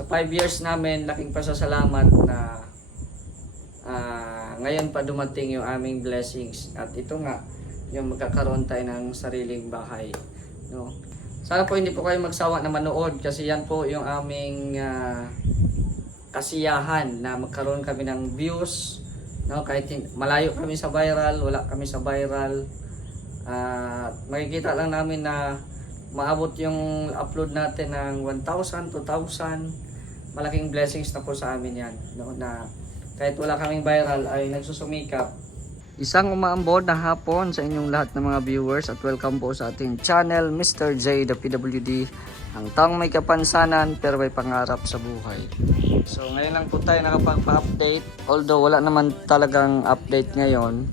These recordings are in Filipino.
Sa 5 years namin, laking pasasalamat na ngayon pa dumating yung aming blessings. At ito nga, yung magkakaroon tayo ng sariling bahay. No? Sana po hindi po kayo magsawa na manood kasi yan po yung aming kasiyahan na magkaroon kami ng views. No? Kahit malayo kami sa viral, wala kami sa viral. Makikita lang namin na maabot yung upload natin ng 1,000, 2,000. Malaking blessings na po sa amin yan. No? Na kahit wala kaming viral ay nagsusumikap. Isang umaambon na hapon sa inyong lahat ng mga viewers at welcome po sa ating channel Mr. J the PWD, ang taong may kapansanan pero may pangarap sa buhay. So ngayon lang po tayo nakapagpa-update, although wala naman talagang update ngayon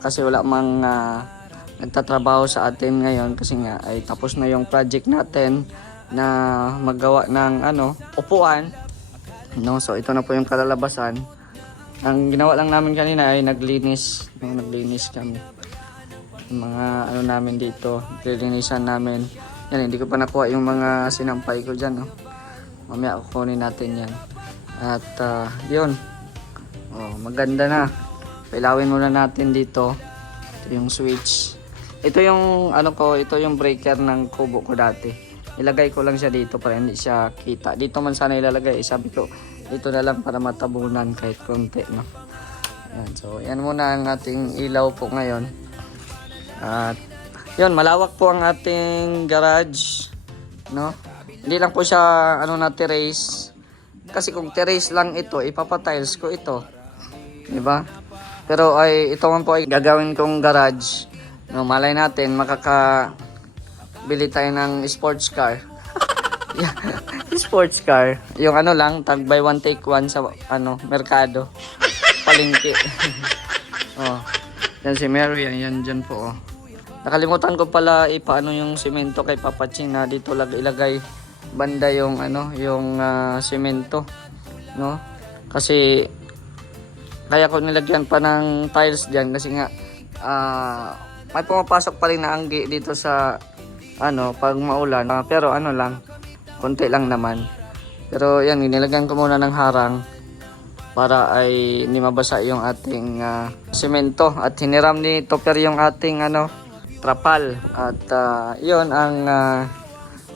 kasi wala mang nagtatrabaho sa atin ngayon kasi nga ay tapos na yung project natin na maggawa ng upuan. No, so ito na po yung kalalabasan. Ang ginawa lang namin kanina ay naglinis. Naglinis kami. Yung mga namin dito, lilinisan namin. Yan, hindi ko pa nakuha yung mga sinampay ko dyan. No? Mamaya kukunin natin yan. At yun. Maganda na. Pailawin muna natin dito. Ito yung switch. Ito yung ito yung breaker ng kubo ko dati. Ilagay ko lang siya dito para hindi siya kita. Dito man sana ilalagay. Sabi ko, dito na lang para matabunan kahit konti, no? Yan, so yan muna ang ating ilaw po ngayon. At yun, malawak po ang ating garage, no? Hindi lang po siya na terrace. Kasi kung terrace lang ito, ipapatiles ko ito. Di ba? Pero ay ito man po ay gagawin kong garage. No, malay natin makakabili tayo ng sports car. Yeah, sports car. Yung lang, tag buy one take one sa merkado. Palengke. Yan si Mary, yan dyan po. Nakalimutan ko pala ipaano yung semento kay Papa Ching na dito ilagay banda yung yung semento, no? Kasi kaya ko nilagyan pa ng tiles diyan kasi nga may pumapasok pa rin na anggi dito sa pag maulan. Pero lang, konti lang naman. Pero yan, nilagyan ko muna ng harang para ay hindi mabasa yung ating semento. At hiniram ni Topper yung ating trapal. At yun ang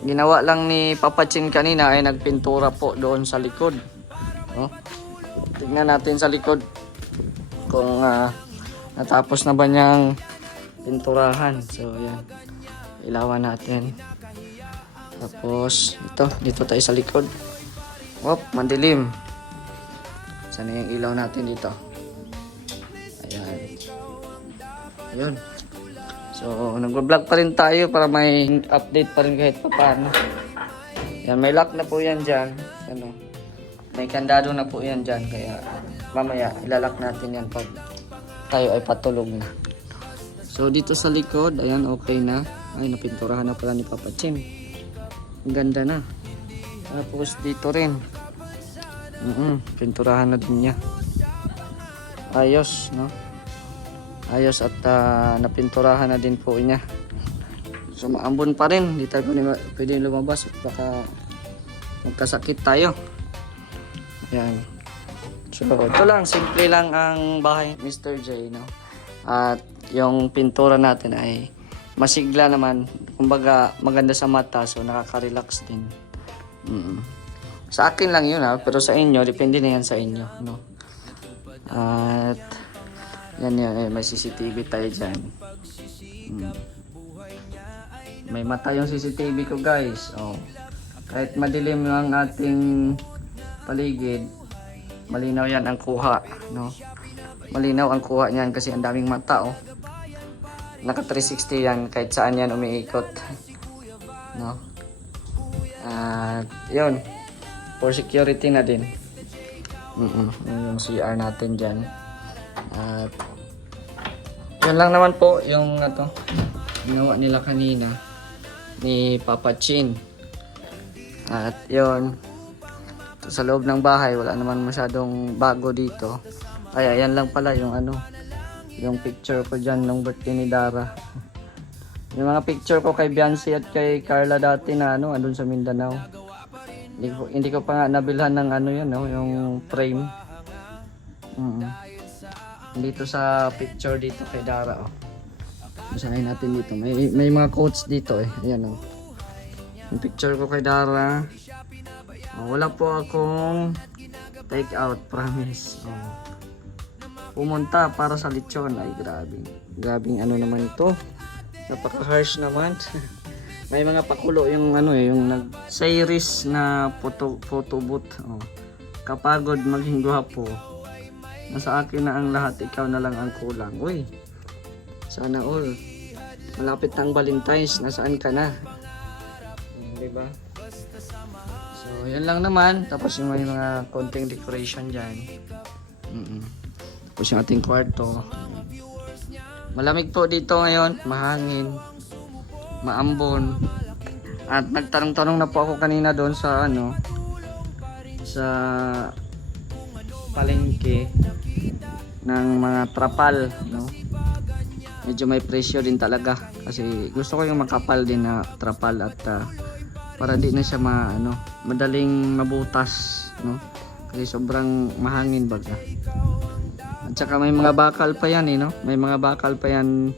ginawa lang ni Papa Chin kanina ay nagpintura po doon sa likod. Tignan natin sa likod kung natapos na ba niyang pinturahan. So yan, ilawan natin. Tapos dito tayo sa likod. Mandilim. Sana yung ilaw natin dito. Ayan. Ayun. So nagbablog pa rin tayo para may update pa rin kahit paano. Yan, may lock na po yan dyan. May kandado na po yan dyan. Kaya mamaya ilalak natin yan pag tayo ay patulog na. So dito sa likod, ayan, okay na. Ay, napinturahan na pala ni Papa Chim. Ang ganda na. Tapos dito rin. Pinturahan na din niya. Ayos, no? Ayos at napinturahan na din po niya. So maambon pa rin. Hindi tayo pwede lumabas. Baka magkasakit tayo. Ayan. So ito lang. Simple lang ang bahay Mr. J, no? At yung pintura natin ay masigla naman, kumbaga maganda sa mata, so nakaka-relax din. Sa akin lang yun pero sa inyo, depende na yan sa inyo, no? At yan, may CCTV tayo dyan. May mata yung CCTV ko, guys. Kahit madilim ang ating paligid, malinaw yan ang kuha, no? Malinaw ang kuha niyan kasi ang daming mata, naka 360 yan kahit saan yan umiikot, no? At yun, for security na din. Yung CR natin dyan. At yun lang naman po yung ginawa nila kanina ni Papa Chin. At yun, sa loob ng bahay wala naman masyadong bago dito. Ay, ayan lang pala yung yung picture ko dyan nung birthday ni Dara. Yung mga picture ko kay Biancy at kay Carla dati na andun sa Mindanao. Hindi ko pa nga nabilhan ng ano yan, no? Yung frame. Dito sa picture dito kay Dara, oh. Basahin natin dito. May mga quotes dito eh. Ayan, oh. Yung picture ko kay Dara. Oh, wala po akong take out, promise. Oh. Pumunta para sa lechon. Ay, grabing ano naman ito. Napaka-harsh naman. May mga pakulo yung ano eh, yung nag-series na photo booth. Oh. Kapagod maging gwapo. Nasa akin na ang lahat, ikaw na lang ang kulang. Uy, sana all. Malapit ng Valentine's, nasaan ka na? Diba? So, yan lang naman. Tapos yung may mga konting decoration dyan. Tapos yung ating kwarto. Malamig po dito ngayon, mahangin, maambon. At nagtanong-tanong na po ako kanina doon sa ano, sa palengke ng mga trapal, no? Medyo may presyo din talaga kasi gusto ko yung makapal din na trapal at para di na siya madaling mabutas, no? Kasi sobrang mahangin baga. At saka may mga bakal pa yan eh, no? May mga bakal pa yan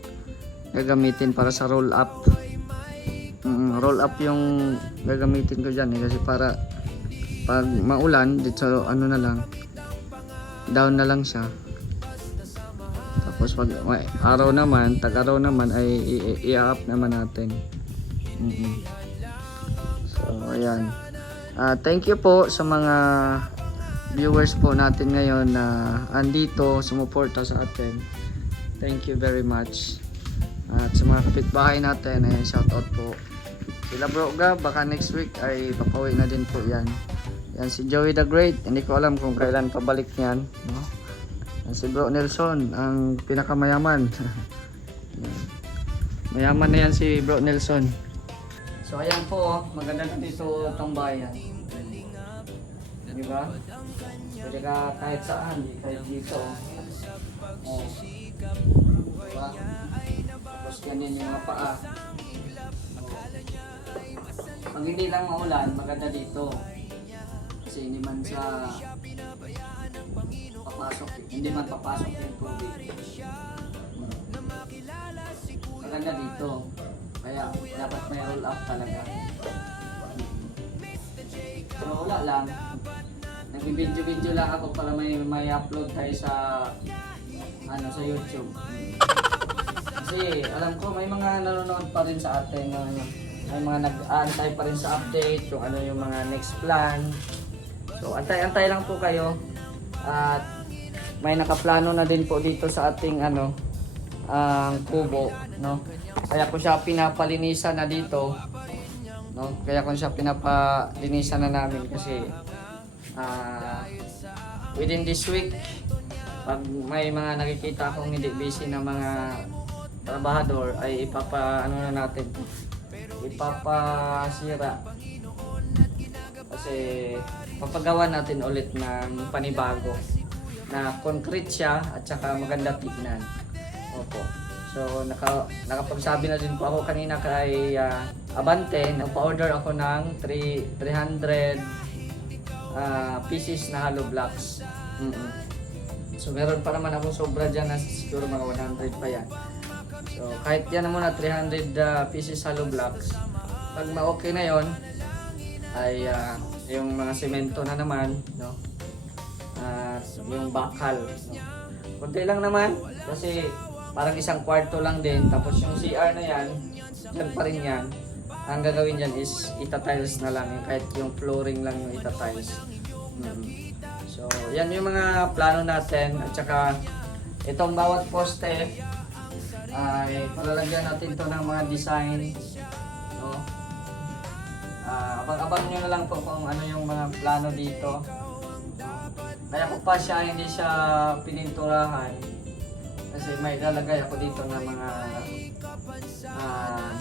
gagamitin para sa roll up. Roll up yung gagamitin ko dyan eh, kasi para pag maulan dito ano na lang, down na lang siya. Tapos pag araw naman, tag-araw naman ay i-up naman natin. So ayan. Thank you po sa mga viewers po natin ngayon na andito sumuporta sa atin. Thank you very much. At sa mga kapitbahay natin, ay shout out po. Sila Bro Gab, baka next week ay papawi na din po yan. Yan si Joey the Great, hindi ko alam kung kailan pabalik niyan, no? Yan si Bro Nelson, ang pinakamayaman. Mayaman na yan si Bro Nelson. So ayan po, maganda na dito itong bayan. Diba? Pwede ka kahit saan, kahit dito. Oh. Diba? Tapos ganyan yung mga paa. Pag hindi lang maulan, maganda dito. Kasi hindi man siya papasok, hindi man papasok yung tubig. Maganda dito. Kaya dapat may roll up talaga. Pero wala lang. Nagbibidyo-video lang ako para may upload tayo sa sa YouTube. Kasi alam ko may mga nanonood pa rin sa atin na may mga nag-aantay pa rin sa update kung ano yung mga next plan. So antay-antay lang po kayo. At may nakaplano na din po dito sa ating ang kubo, no? Kaya ko siya pinapalinisan na dito, no? Kaya ko siya pinapalinisan na namin kasi within this week pag may mga nakikita akong hindi busy na mga trabahador ay na natin, ipapasira kasi papagawa natin ulit ng panibago na concrete siya at saka maganda tignan. Opo. So nakapagsabi na din po ako kanina kay Abante, nagpa-order ako ng 300 pieces na hollow blocks. So meron pa naman akong sobra dyan na siguro mga 100 pa yan. So kahit yan na muna 300 pieces hollow blocks. Pag ma-okay na yon ay yung mga semento na naman, no? Yung bakal, no? Kunti lang naman kasi parang isang kwarto lang din. Tapos yung CR na yan, dyan pa rin yan. Ang gagawin dyan is itatiles na lang, kahit yung flooring lang yung itatiles. So yan yung mga plano natin. At saka itong bawat poste ay palalagyan natin to ng mga design, no? Abang-abang nyo na lang po kung ano yung mga plano dito. Kaya ko pa siya hindi siya pininturahan kasi may lalagay ako dito ng mga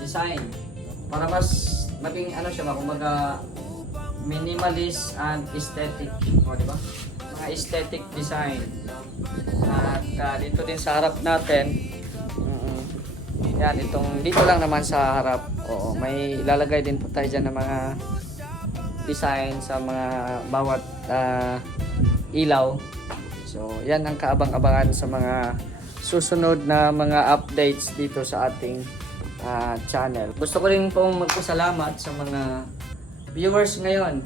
design para mas maging siya, kumbaga minimalist and aesthetic, di ba? Mga aesthetic design, no? At dito din sa harap natin, yan, itong dito lang naman sa harap. Oo, may ilalagay din po tayo dyan ng mga design sa mga bawat ilaw. So, yan ang kaabang-abangan sa mga susunod na mga updates dito sa ating channel. Gusto ko rin pong magpasalamat sa mga viewers ngayon.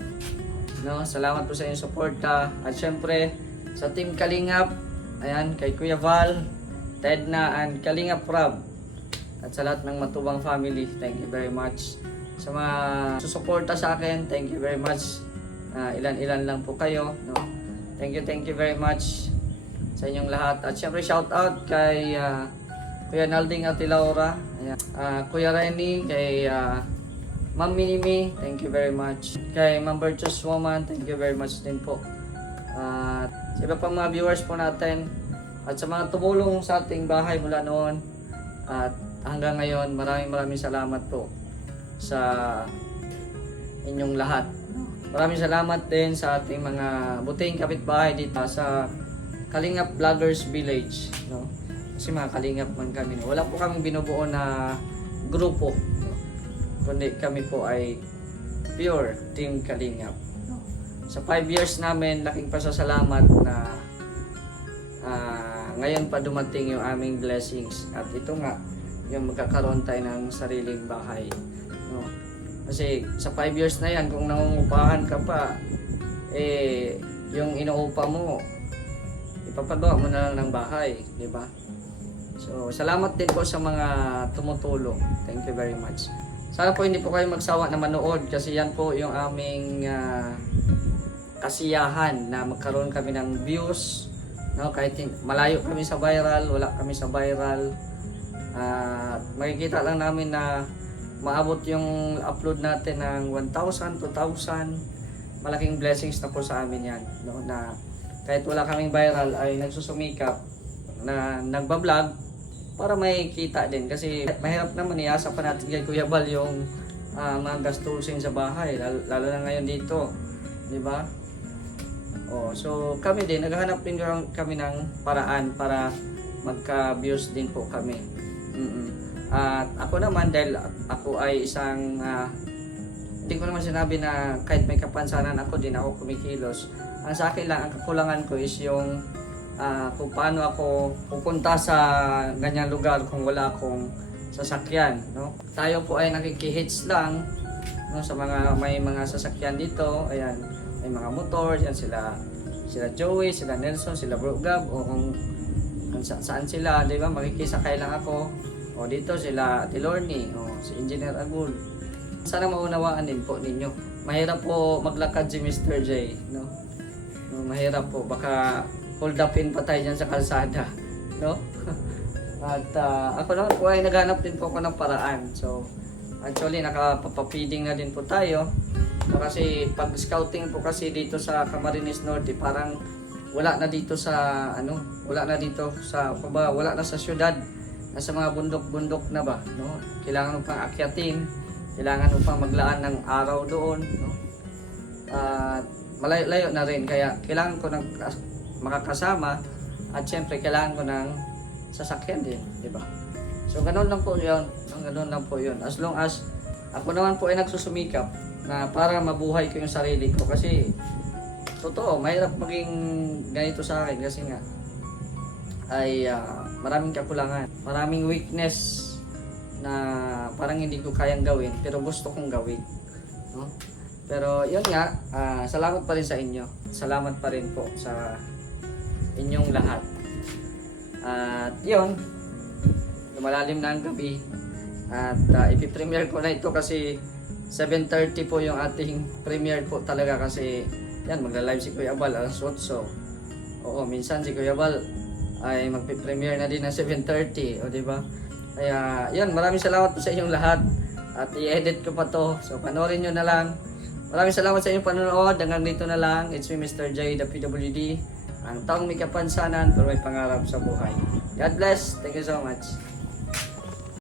No, salamat po sa inyong suporta. At syempre, sa Team Kalingap, ayan, kay Kuya Val, Tedna, and Kalingap Rob. At sa lahat ng Matubang family, thank you very much. Sa mga susuporta sa akin, thank you very much. Ilan-ilan lang po kayo. No? Thank you very much sa inyong lahat. At syempre, shout out kay Kuya Nalding at Laura, ayan. Kuya Renny, kay Ma'am Minimi, thank you very much. Kay Ma'am Virtuous Woman, thank you very much din po. Sa iba pang mga viewers po natin, at sa mga tumulong sa ating bahay mula noon, at hanggang ngayon, maraming salamat po sa inyong lahat. Maraming salamat din sa ating mga buting kapitbahay dito sa Kalingap Vloggers Village. No? Kasi mga Kalingap man kami. No? Wala po kaming binubuo na grupo. No? Kundi kami po ay pure Team Kalingap. No? Sa 5 years namin, laking pasasalamat na ngayon pa dumating yung aming blessings. At ito nga, yung magkakaroon tayo ng sariling bahay. No? Kasi sa 5 years na yan, kung nangungupahan ka pa, yung inuupa mo, ipapagawa mo na lang ng bahay, di ba? So, salamat din po sa mga tumutulong. Thank you very much. Sana po hindi po kayo magsawa na manood kasi yan po yung aming kasiyahan na magkaroon kami ng views. No? Kahit malayo kami sa viral, wala kami sa viral. Makikita lang namin na maabot yung upload natin ng 1,000, 2,000. Malaking blessings na po sa amin yan. No? Na kahit wala kaming viral ay nagsusumikap na nagbablog para may kita din. Kasi mahirap naman iasa pa natin kay Kuya Bal yung mga gastusin sa bahay. Lalo na ngayon dito. Di ba? So kami din, naghahanap din kami ng paraan para magka-views din po kami. At ako naman, dahil ako ay isang hindi ko naman sinabi na kahit may kapansanan ako din ako kumikilos. Ang sa akin lang, ang kakulangan ko is yung kung paano ako pupunta sa ganyang lugar kung wala akong sasakyan, no? Tayo po ay nakikihits lang, no, sa may mga sasakyan dito. Ayan, may mga motor, yan sila Joey, sila Nelson, sila Bro Gab, o kung saan sila, di ba? Makikisakay lang ako. O dito sila Tilorni, o si Engineer Agul. Sana maunawaan din po ninyo. Mahirap po maglakad si Mr. J, no? Mahirap po, baka hold upin pa tayo dyan sa kalsada, no? At ako naman po ay naghanap din po ako ng paraan. So, actually nakapapapiding na din po tayo. So, kasi pag scouting po kasi dito sa Camarines Norte, parang wala na dito sa wala na sa syudad. Nasa mga bundok-bundok na ba, no? Kailangan mo pang akyatin, kailangan mo pang maglaan ng araw doon, no? Malayo-layo na rin, kaya kailangan ko ng makakasama at syempre kailangan ko ng sasakyan din, di ba? So ganoon lang po 'yon, as long as ako naman po ay nagsusumikap na para mabuhay ko yung sarili ko kasi totoo, mahirap maging ganito sa akin kasi nga ay maraming kakulangan, maraming weakness na parang hindi ko kayang gawin pero gusto kong gawin, no? Pero yun nga, salamat pa rin sa inyo, salamat pa rin po sa inyong lahat. At yun, lumalalim na ang gabi at ipipremiere ko na ito kasi 7:30 po yung ating premiere po talaga kasi yan, magla-live si Kuya Bal alas 8. Oo, minsan si Kuya Bal ay magpi-premiere na din ng 7:30, o di ba? Kaya, yan, maraming salamat po sa inyong lahat at i-edit ko pa to. So, panoorin nyo na lang. Maraming salamat sa inyong panonood. Hanggang dito na lang. It's me, Mr. J, the PWD. Ang taong may kapansanan pero may pangarap sa buhay. God bless. Thank you so much.